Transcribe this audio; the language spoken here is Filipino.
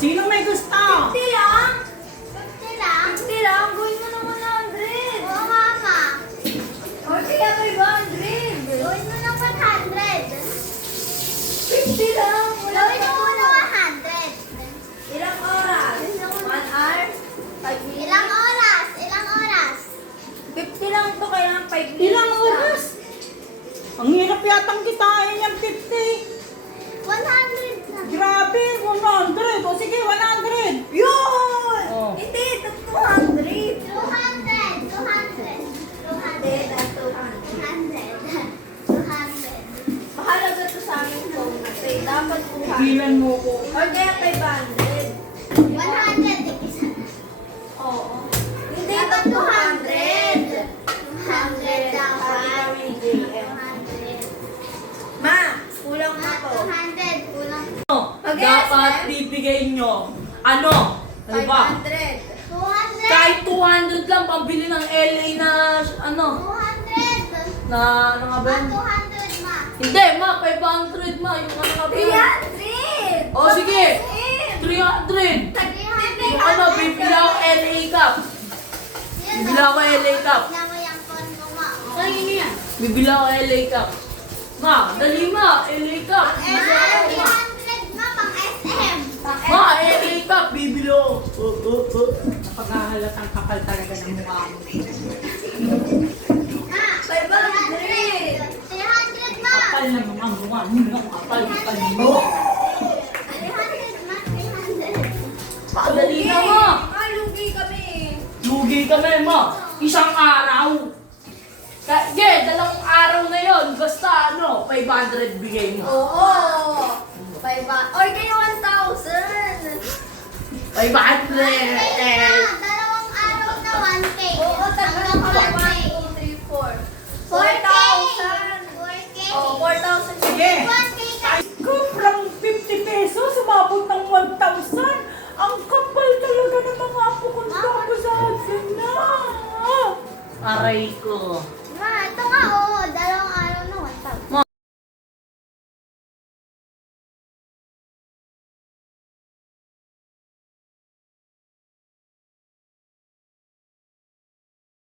sino may gusto? 50 lang? 50 lang? 50 lang? Gawin mo ng 100. Oo, mama. O, kaya 500. Gawin mo ng 100. 50 lang. Gawin mo muna 100. Ilang oras? 1 hour? 5 minutes? Ilang oras? Ilang oras? 50 lang to, kaya 5 minutes. Ilang oras? Ang hirap yatang kitain yung 50. 100 na. Grabe, 100. O sige, 100. Yun! Oh. Hindi, 200. 200. 200. Mahalaga to sa aming phone kasi dapat 200. Pigilan mo ko. Or kaya 500. 100. Isa. Oo. Hindi, dapat 200. 200 dapat. 200. Ma, kulang na to. 200. Kulang. Dapat bibigay nyo. Ano? Ano ba? 500. 200. Kahit 200 lang, pambili ng LA na, ano? 200. Na, ano nga ba? yun? 200, ma. Hindi, ma, 500, ma. Yung ano nga ba? yun? 300. O, sige. 300. Yung ano, bibili ako LA Cup. Bibili ako LA Cup. Bibili ako LA Cup. Ma, dali ma, LA Cup. Ma, LA Cup, bibili ako. Napaghahalatang kapal talaga ng mukha mo. 500. Kapal na mga mukha mo. Kapal mo. 300. Padali na ma. Lugi kami. Lugi kami ma. Isang araw. Sige, 2 araw na yon. Basta ano, 500 bigay mo. Oo. 500. Or kayo 1,000. 500. Dalawang araw na 1K. Oo, tatlong kami. 1, 2, 3, 4. 4,000. 4K. Oh, 4,000. Sige.